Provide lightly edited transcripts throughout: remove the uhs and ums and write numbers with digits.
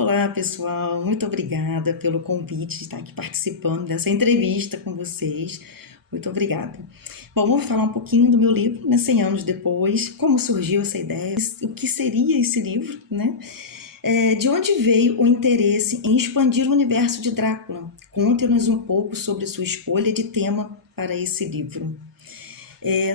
Olá, pessoal. Muito obrigada pelo convite de estar aqui participando dessa entrevista com vocês. Muito obrigada. Bom, vou falar um pouquinho do meu livro, né, 100 anos depois, como surgiu essa ideia, o que seria esse livro, né? De onde veio o interesse em expandir o universo de Drácula? Conte-nos um pouco sobre sua escolha de tema para esse livro.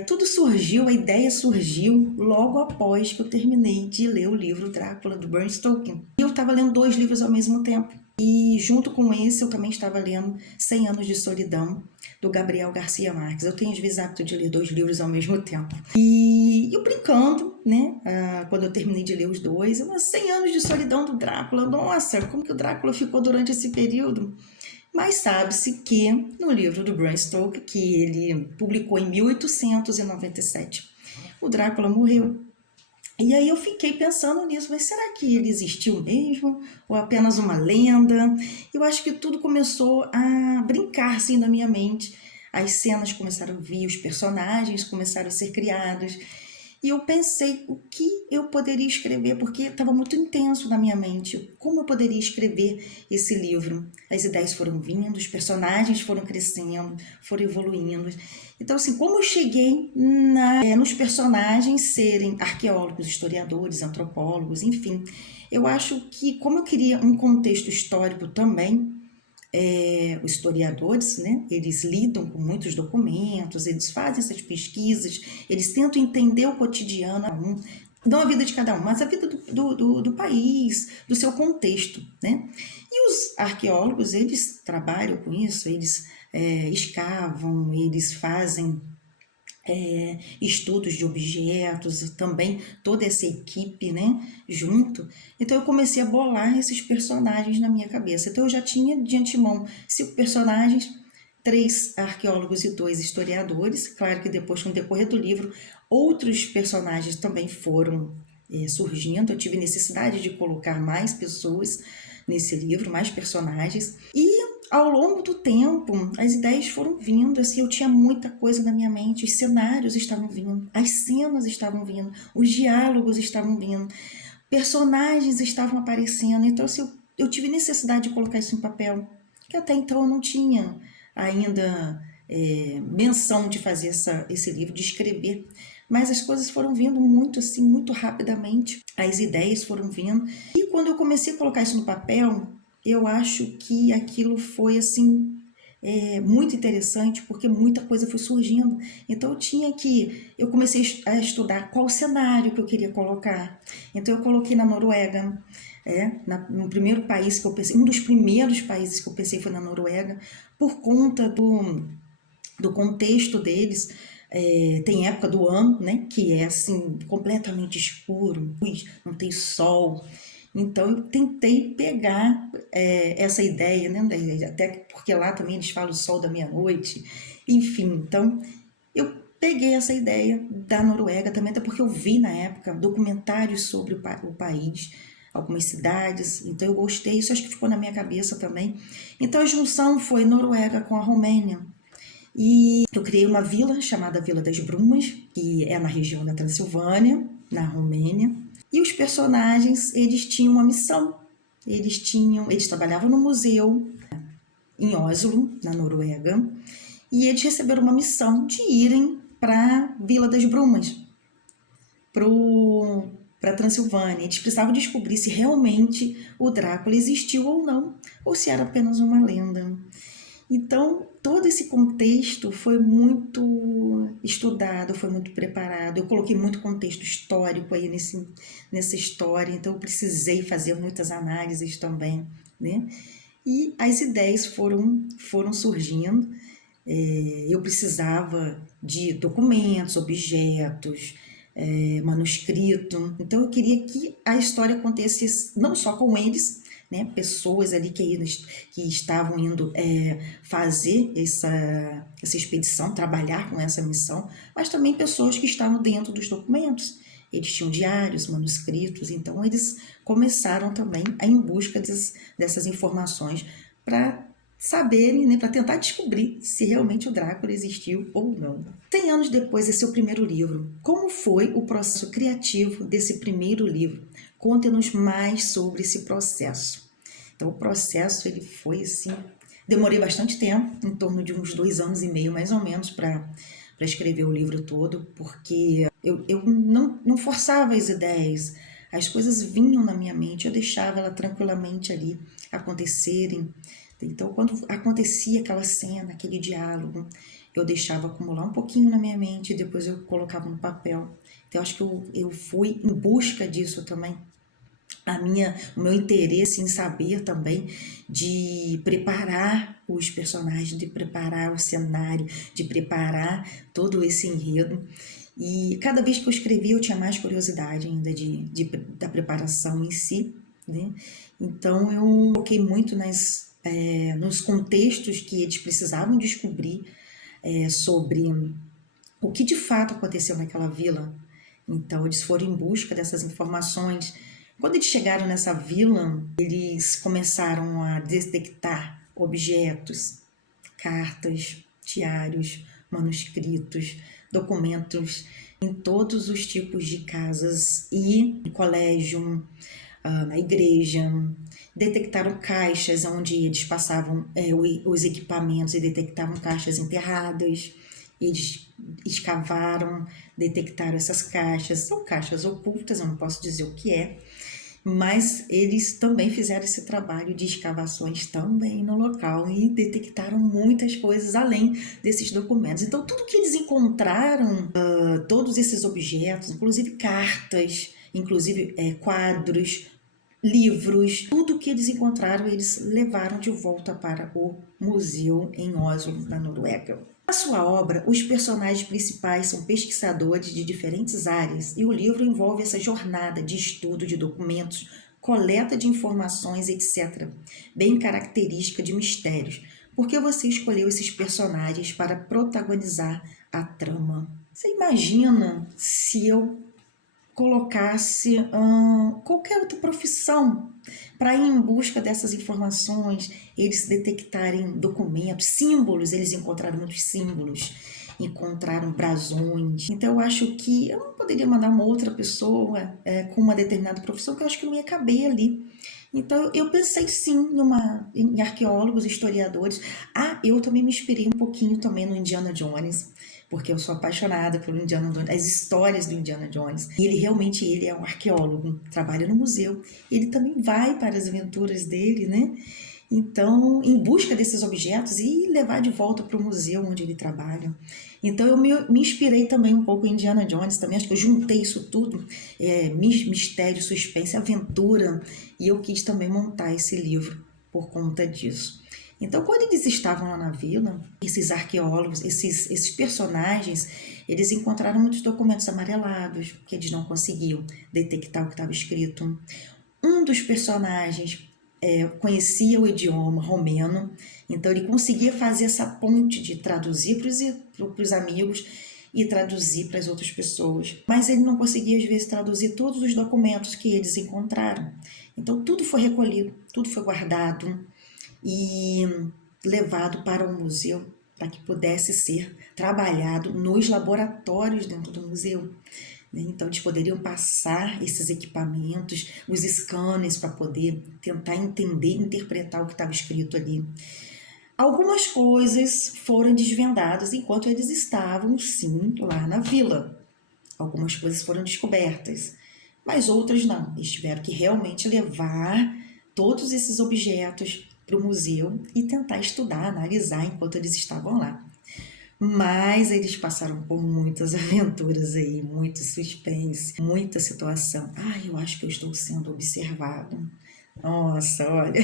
Tudo surgiu, a ideia surgiu logo após que eu terminei de ler o livro Drácula, do Bram Stoker. Eu estava lendo 2 livros ao mesmo tempo. E junto com esse eu também estava lendo 100 Anos de Solidão, do Gabriel Garcia Marques. Eu tenho às vezes hábito de ler 2 livros ao mesmo tempo. E eu brincando, né? Quando eu terminei de ler os 2, 100 Anos de Solidão do Drácula. Nossa, como que o Drácula ficou durante esse período? Mas sabe-se que no livro do Bram Stoker, que ele publicou em 1897, o Drácula morreu. E aí eu fiquei pensando nisso, mas será que ele existiu mesmo? Ou apenas uma lenda? Eu acho que tudo começou a brincar assim na minha mente. As cenas começaram a vir, os personagens começaram a ser criados. E eu pensei o que eu poderia escrever, porque estava muito intenso na minha mente. Como eu poderia escrever esse livro? As ideias foram vindo, os personagens foram crescendo, foram evoluindo. Então, assim, como eu cheguei nos personagens serem arqueólogos, historiadores, antropólogos, enfim, eu acho que, como eu queria um contexto histórico também, os historiadores, né, eles lidam com muitos documentos, eles fazem essas pesquisas, eles tentam entender o cotidiano, não a vida de cada um, mas a vida do país, do seu contexto, né? E os arqueólogos, eles trabalham com isso, eles escavam, eles fazem estudos de objetos, também toda essa equipe, né, junto. Então eu comecei a bolar esses personagens na minha cabeça. Então eu já tinha de antemão 5 personagens, 3 arqueólogos e 2 historiadores. Claro que depois, com o decorrer do livro, outros personagens também foram surgindo. Eu tive necessidade de colocar mais pessoas nesse livro, mais personagens. E ao longo do tempo, as ideias foram vindo, assim, eu tinha muita coisa na minha mente, os cenários estavam vindo, as cenas estavam vindo, os diálogos estavam vindo, personagens estavam aparecendo, então assim, eu tive necessidade de colocar isso em papel, que até então eu não tinha ainda menção de fazer esse livro, de escrever, mas as coisas foram vindo muito assim, muito rapidamente, as ideias foram vindo, e quando eu comecei a colocar isso no papel, eu acho que aquilo foi assim muito interessante, porque muita coisa foi surgindo. Então eu comecei a estudar qual cenário que eu queria colocar. Então eu coloquei na Noruega, no primeiro país que eu pensei, um dos primeiros países que eu pensei foi na Noruega, por conta do contexto deles. Tem época do ano, né, que é assim completamente escuro, não tem sol. Então eu tentei pegar essa ideia, né? Até porque lá também eles falam o sol da meia-noite, enfim. Então eu peguei essa ideia da Noruega também, até porque eu vi na época documentários sobre o país, algumas cidades, então eu gostei, isso acho que ficou na minha cabeça também. Então a junção foi Noruega com a Romênia. E eu criei uma vila chamada Vila das Brumas, que é na região da Transilvânia, na Romênia. E os personagens, eles tinham uma missão. Eles trabalhavam no museu em Oslo, na Noruega, e eles receberam uma missão de irem para a Vila das Brumas, para a Transilvânia. Eles precisavam descobrir se realmente o Drácula existiu ou não, ou se era apenas uma lenda. Então, todo esse contexto foi muito estudado, foi muito preparado. Eu coloquei muito contexto histórico aí nessa história, então eu precisei fazer muitas análises também, né? E as ideias foram surgindo. Eu precisava de documentos, objetos, manuscrito. Então eu queria que a história acontecesse não só com eles, né, pessoas ali que estavam indo fazer essa expedição, trabalhar com essa missão, mas também pessoas que estavam dentro dos documentos. Eles tinham diários, manuscritos, então eles começaram também a ir em busca dessas informações para saberem, né, para tentar descobrir se realmente o Drácula existiu ou não. 100 anos depois desse seu primeiro livro, como foi o processo criativo desse primeiro livro? Conte-nos mais sobre esse processo. Então, o processo, ele foi assim... Demorei bastante tempo, em torno de uns 2 anos e meio, mais ou menos, para escrever o livro todo, porque eu não forçava as ideias, as coisas vinham na minha mente, eu deixava ela tranquilamente ali acontecerem. Então, quando acontecia aquela cena, aquele diálogo, eu deixava acumular um pouquinho na minha mente e depois eu colocava no papel. Então, eu acho que eu fui em busca disso também. O meu interesse em saber também, de preparar os personagens, de preparar o cenário, de preparar todo esse enredo. E cada vez que eu escrevia eu tinha mais curiosidade ainda da preparação em si, né? Então eu foquei muito nos contextos que eles precisavam descobrir sobre o que de fato aconteceu naquela vila. Então eles foram em busca dessas informações. Quando eles chegaram nessa vila, eles começaram a detectar objetos, cartas, diários, manuscritos, documentos em todos os tipos de casas e no colégio, na igreja. Detectaram caixas onde eles passavam os equipamentos e detectavam caixas enterradas. Eles escavaram, detectaram essas caixas. São caixas ocultas, eu não posso dizer o que é, mas eles também fizeram esse trabalho de escavações também no local e detectaram muitas coisas além desses documentos. Então, tudo que eles encontraram, todos esses objetos, inclusive cartas, inclusive quadros, livros, tudo que eles encontraram, eles levaram de volta para o museu em Oslo, na Noruega. Na sua obra, os personagens principais são pesquisadores de diferentes áreas e o livro envolve essa jornada de estudo de documentos, coleta de informações, etc., bem característica de mistérios. Por que você escolheu esses personagens para protagonizar a trama? Você imagina se eu colocasse qualquer outra profissão para ir em busca dessas informações, eles detectarem documentos, símbolos, eles encontraram muitos símbolos, encontraram brasões. Então eu acho que eu não poderia mandar uma outra pessoa com uma determinada profissão, que eu acho que não ia caber ali. Então eu pensei sim em arqueólogos, historiadores. Eu também me inspirei um pouquinho também no Indiana Jones, porque eu sou apaixonada pelo Indiana Jones, as histórias do Indiana Jones. E ele é um arqueólogo, trabalha no museu. Ele também vai para as aventuras dele, né? Então, em busca desses objetos e levar de volta para o museu onde ele trabalha. Então, eu me inspirei também um pouco em Indiana Jones também. Acho que eu juntei isso tudo, mistério, suspense, aventura. E eu quis também montar esse livro por conta disso. Então, quando eles estavam lá na vila, esses arqueólogos, esses personagens, eles encontraram muitos documentos amarelados, que eles não conseguiam detectar o que estava escrito. Um dos personagens conhecia o idioma romeno, então ele conseguia fazer essa ponte de traduzir para os amigos e traduzir para as outras pessoas. Mas ele não conseguia, às vezes, traduzir todos os documentos que eles encontraram. Então, tudo foi recolhido, tudo foi guardado e levado para o museu para que pudesse ser trabalhado nos laboratórios dentro do museu. Então, eles poderiam passar esses equipamentos, os scanners, para poder tentar entender, interpretar o que estava escrito ali. Algumas coisas foram desvendadas enquanto eles estavam, sim, lá na vila. Algumas coisas foram descobertas, mas outras não. Eles tiveram que realmente levar todos esses objetos para o museu e tentar estudar, analisar enquanto eles estavam lá. Mas eles passaram por muitas aventuras aí, muito suspense, muita situação. Eu acho que eu estou sendo observado. Nossa, olha,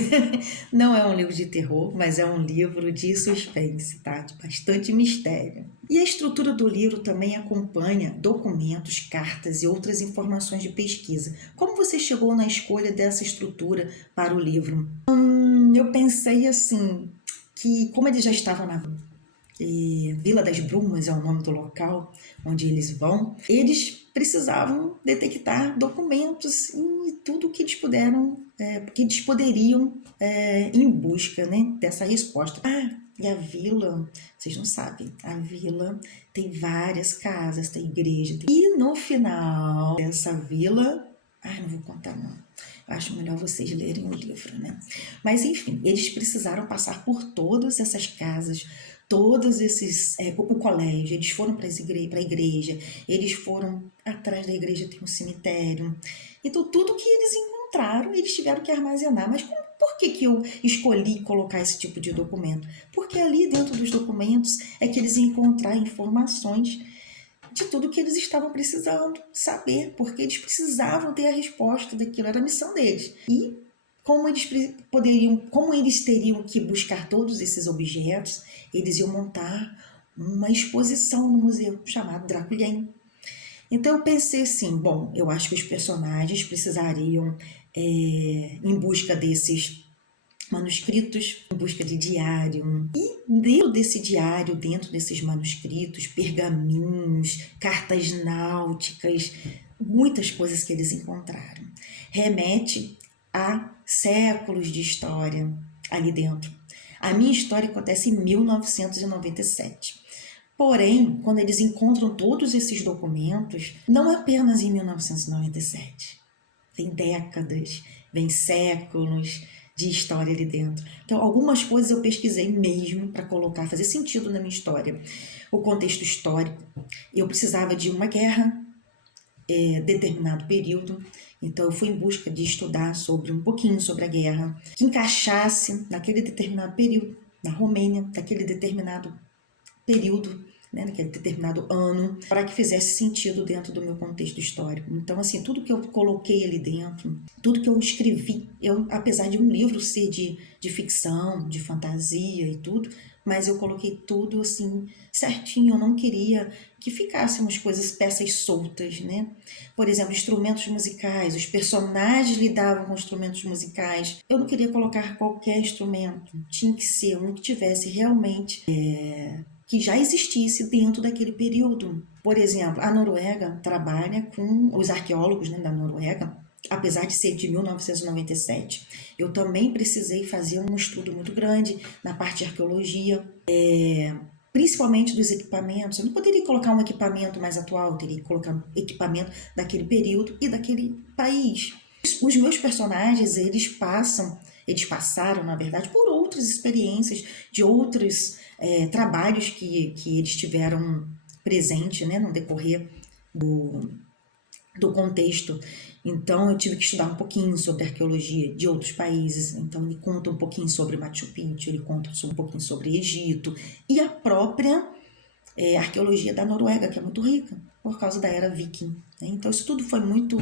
não é um livro de terror, mas é um livro de suspense, tá? De bastante mistério. E a estrutura do livro também acompanha documentos, cartas e outras informações de pesquisa. Como você chegou na escolha dessa estrutura para o livro? Eu pensei assim, que como eles já estavam na Vila das Brumas é o nome do local onde eles vão, eles precisavam detectar documentos e tudo que eles que eles poderiam ir em busca, né, dessa resposta. E a vila, vocês não sabem, a vila tem várias casas, tem igreja. E no final dessa vila, Não vou contar não. Eu acho melhor vocês lerem o livro, né? Mas enfim, eles precisaram passar por todas essas casas, todos esses, o colégio, eles foram para a igreja, eles foram atrás da igreja, tem um cemitério. Então tudo que eles encontraram, eles tiveram que armazenar. Mas por que eu escolhi colocar esse tipo de documento? Porque ali dentro dos documentos é que eles iam encontrar informações de tudo que eles estavam precisando saber, porque eles precisavam ter a resposta daquilo, era a missão deles. E como eles teriam que buscar todos esses objetos, eles iam montar uma exposição no museu chamado Draculien. Então eu pensei assim, bom, eu acho que os personagens precisariam, em busca desses manuscritos, em busca de diário. E dentro desse diário, dentro desses manuscritos, pergaminhos, cartas náuticas, muitas coisas que eles encontraram. Remete a séculos de história ali dentro. A minha história acontece em 1997. Porém, quando eles encontram todos esses documentos, não apenas em 1997. Vem décadas, vem séculos de história ali dentro. Então, algumas coisas eu pesquisei mesmo para colocar, fazer sentido na minha história. O contexto histórico. Eu precisava de uma guerra, determinado período. Então, eu fui em busca de estudar um pouquinho sobre a guerra, que encaixasse naquele determinado período, na Romênia, naquele determinado período, né, naquele determinado ano, para que fizesse sentido dentro do meu contexto histórico. Então, assim, tudo que eu coloquei ali dentro, tudo que eu escrevi, apesar de um livro ser de ficção, de fantasia e tudo, mas eu coloquei tudo, assim, certinho. Eu não queria que ficassem umas coisas, peças soltas, né? Por exemplo, instrumentos musicais, os personagens lidavam com instrumentos musicais. Eu não queria colocar qualquer instrumento, tinha que ser um que tivesse realmente que já existisse dentro daquele período. Por exemplo, a Noruega trabalha com os arqueólogos, né, da Noruega, apesar de ser de 1997. Eu também precisei fazer um estudo muito grande na parte de arqueologia, principalmente dos equipamentos. Eu não poderia colocar um equipamento mais atual, eu teria que colocar um equipamento daquele período e daquele país. Os meus personagens, eles passaram, na verdade, por outras experiências, de outros trabalhos que eles tiveram presente, né, no decorrer do contexto. Então eu tive que estudar um pouquinho sobre arqueologia de outros países. Então ele conta um pouquinho sobre Machu Picchu, ele conta um pouquinho sobre Egito e a própria arqueologia da Noruega, que é muito rica por causa da era viking, né? Então isso tudo foi muito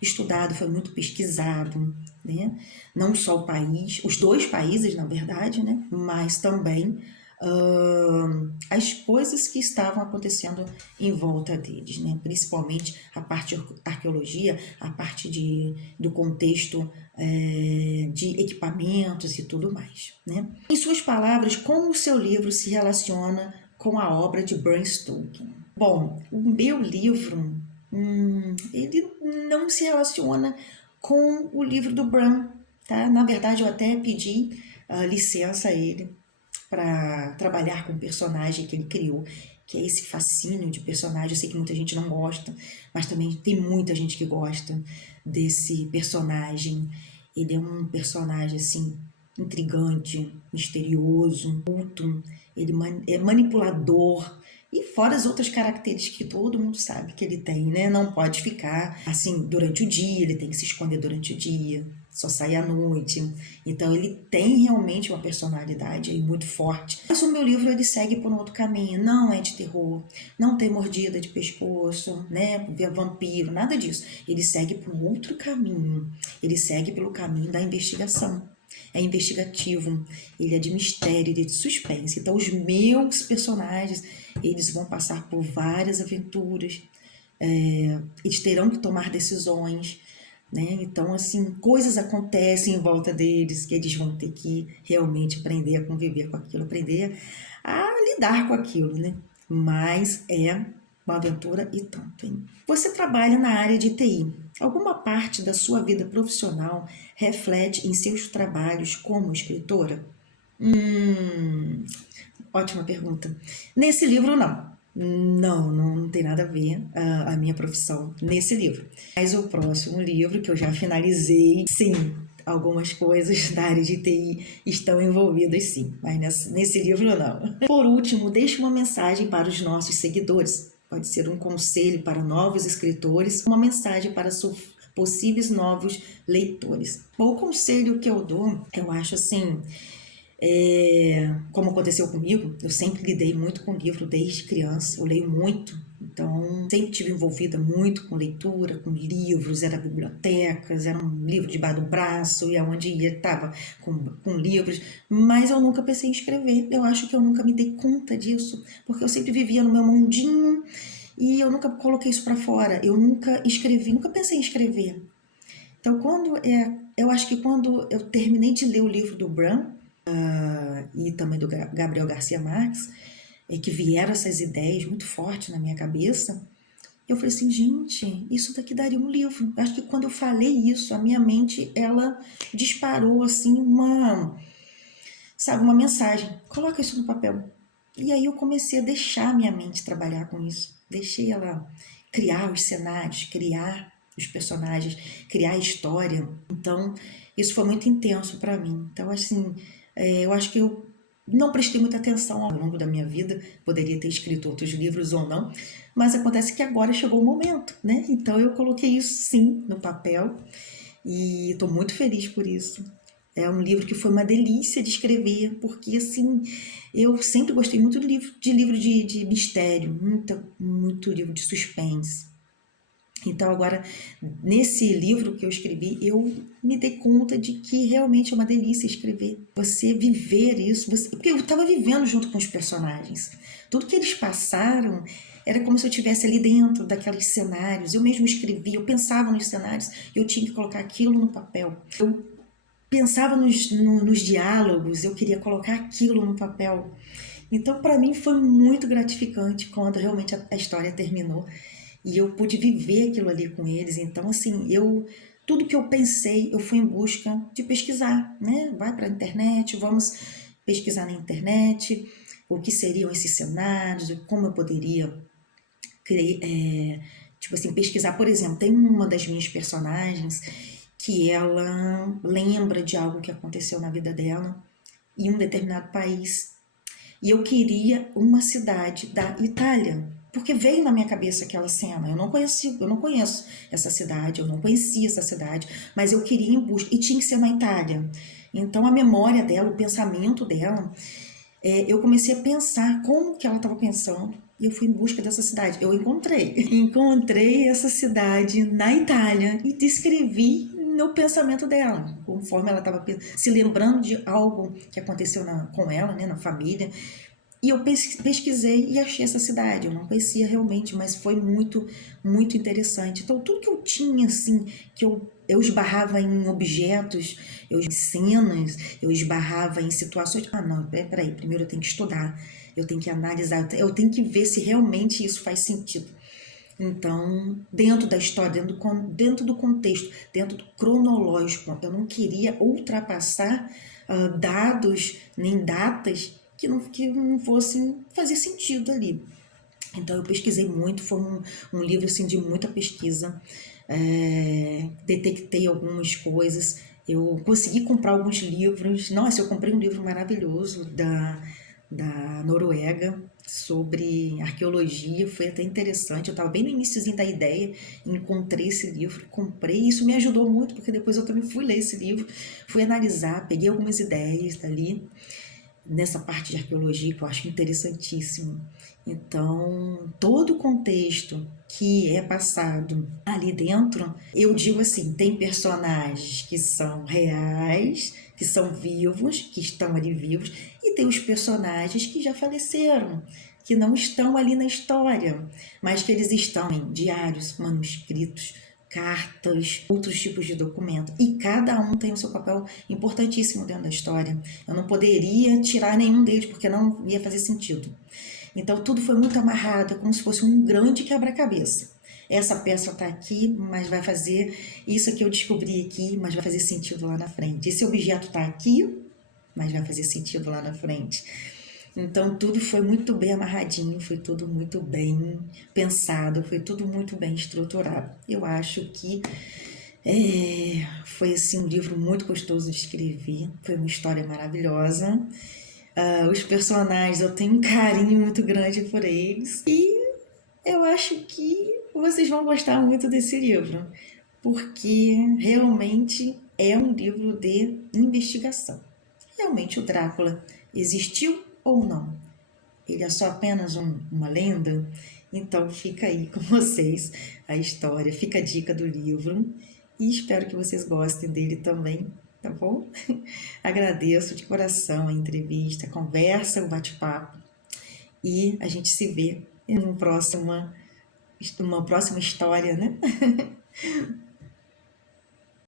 estudado, foi muito pesquisado, né? Não só o país, os dois países, na verdade, né? Mas também as coisas que estavam acontecendo em volta deles, né? Principalmente a parte de arqueologia, a parte do contexto de equipamentos e tudo mais, né? Em suas palavras, como o seu livro se relaciona com a obra de Bram Stoker? Bom, o meu livro, ele não se relaciona com o livro do Bram, tá? Na verdade, eu até pedi licença a ele para trabalhar com o personagem que ele criou, que é esse fascínio de personagem. Eu sei que muita gente não gosta, mas também tem muita gente que gosta desse personagem. Ele é um personagem, assim, intrigante, misterioso, culto, ele é manipulador, e fora as outras características que todo mundo sabe que ele tem, né? Não pode ficar assim durante o dia, ele tem que se esconder durante o dia, só sai à noite. Então ele tem realmente uma personalidade aí muito forte. Mas o meu livro ele segue por um outro caminho, não é de terror, não tem mordida de pescoço, né? Ver vampiro, nada disso. Ele segue por um outro caminho. Ele segue pelo caminho da investigação. É investigativo, ele é de mistério, ele é de suspense. Então os meus personagens, eles vão passar por várias aventuras, eles terão que tomar decisões, né? Então, assim, coisas acontecem em volta deles que eles vão ter que realmente aprender a conviver com aquilo, aprender a lidar com aquilo, né? Mas é uma aventura e tanto, hein? Você trabalha na área de TI. Alguma parte da sua vida profissional reflete em seus trabalhos como escritora? Ótima pergunta. Nesse livro, não. Não tem nada a ver a minha profissão nesse livro. Mas o próximo livro, que eu já finalizei, sim, algumas coisas da área de TI estão envolvidas, sim, mas nesse livro não. Por último, deixe uma mensagem para os nossos seguidores. Pode ser um conselho para novos escritores, uma mensagem para possíveis novos leitores. Bom, o conselho que eu dou, eu acho assim, como aconteceu comigo, eu sempre lidei muito com livro desde criança, eu leio muito, então sempre tive envolvida muito com leitura, com livros, era bibliotecas, era um livro debaixo do braço, e aonde ia estava com livros, mas eu nunca pensei em escrever, eu acho que eu nunca me dei conta disso, porque eu sempre vivia no meu mundinho e eu nunca coloquei isso para fora, eu nunca escrevi, nunca pensei em escrever. Então, eu acho que quando eu terminei de ler o livro do Bram, e também do Gabriel Garcia Marques, que vieram essas ideias muito fortes na minha cabeça, eu falei assim, gente, isso daqui daria um livro. Acho que quando eu falei isso, a minha mente, ela disparou assim sabe, uma mensagem. Coloca isso no papel. E aí eu comecei a deixar a minha mente trabalhar com isso. Deixei ela criar os cenários, criar os personagens, criar a história. Então, isso foi muito intenso para mim. Então, assim, eu acho que eu não prestei muita atenção ao longo da minha vida. Poderia ter escrito outros livros ou não, mas acontece que agora chegou o momento, né? Então, eu coloquei isso sim no papel e estou muito feliz por isso. É um livro que foi uma delícia de escrever, porque assim, eu sempre gostei muito de mistério, muito livro de suspense. Então, agora, nesse livro que eu escrevi, eu me dei conta de que realmente é uma delícia escrever. Você viver isso, porque eu estava vivendo junto com os personagens. Tudo que eles passaram era como se eu estivesse ali dentro daqueles cenários. Eu mesmo escrevia, eu pensava nos cenários e eu tinha que colocar aquilo no papel. Eu pensava nos diálogos, eu queria colocar aquilo no papel. Então, para mim, foi muito gratificante quando realmente a história terminou e eu pude viver aquilo ali com eles. Então, assim, tudo que eu pensei, eu fui em busca de pesquisar, né? Vai para a internet, vamos pesquisar na internet o que seriam esses cenários, como eu poderia tipo assim, pesquisar. Por exemplo, tem uma das minhas personagens que ela lembra de algo que aconteceu na vida dela em um determinado país. E eu queria uma cidade da Itália, porque veio na minha cabeça aquela cena. Eu não conheço essa cidade, eu não conhecia essa cidade, mas eu queria ir em busca e tinha que ser na Itália. Então a memória dela, o pensamento dela, eu comecei a pensar como que ela estava pensando e eu fui em busca dessa cidade. Eu encontrei essa cidade na Itália e descrevi no pensamento dela, conforme ela estava se lembrando de algo que aconteceu com ela, né, na família. E eu pesquisei e achei essa cidade. Eu não conhecia realmente, mas foi muito, muito interessante. Então, tudo que eu tinha, assim, que eu esbarrava em objetos, em cenas, eu esbarrava em situações. Ah, não, peraí, primeiro eu tenho que estudar, eu tenho que analisar, eu tenho que ver se realmente isso faz sentido. Então, dentro da história, dentro do contexto, dentro do cronológico, eu não queria ultrapassar dados nem datas que não fossem fazer sentido ali. Então, eu pesquisei muito, foi um livro assim, de muita pesquisa, detectei algumas coisas, eu consegui comprar alguns livros. Nossa, eu comprei um livro maravilhoso da Noruega sobre arqueologia, foi até interessante. Eu estava bem no iníciozinho da ideia, encontrei esse livro, comprei, e isso me ajudou muito, porque depois eu também fui ler esse livro, fui analisar, peguei algumas ideias dali, nessa parte de arqueologia que eu acho interessantíssimo. Então, todo o contexto que é passado ali dentro, eu digo assim, tem personagens que são reais, que são vivos, que estão ali vivos, e tem os personagens que já faleceram, que não estão ali na história, mas que eles estão em diários, manuscritos, cartas, outros tipos de documento. E cada um tem o seu papel importantíssimo dentro da história. Eu não poderia tirar nenhum deles, porque não ia fazer sentido. Então tudo foi muito amarrado, como se fosse um grande quebra-cabeça. Essa peça está aqui, mas vai fazer isso que eu descobri aqui, mas vai fazer sentido lá na frente. Esse objeto está aqui, mas vai fazer sentido lá na frente. Então tudo foi muito bem amarradinho, foi tudo muito bem pensado, foi tudo muito bem estruturado. Eu acho que foi assim um livro muito gostoso de escrever, foi uma história maravilhosa. Os personagens, eu tenho um carinho muito grande por eles e eu acho que vocês vão gostar muito desse livro, porque realmente é um livro de investigação. Realmente o Drácula existiu ou não? Ele é só apenas uma lenda? Então fica aí com vocês a história, fica a dica do livro e espero que vocês gostem dele também, tá bom? Agradeço de coração a entrevista, a conversa, o bate-papo e a gente se vê em uma próxima história, né?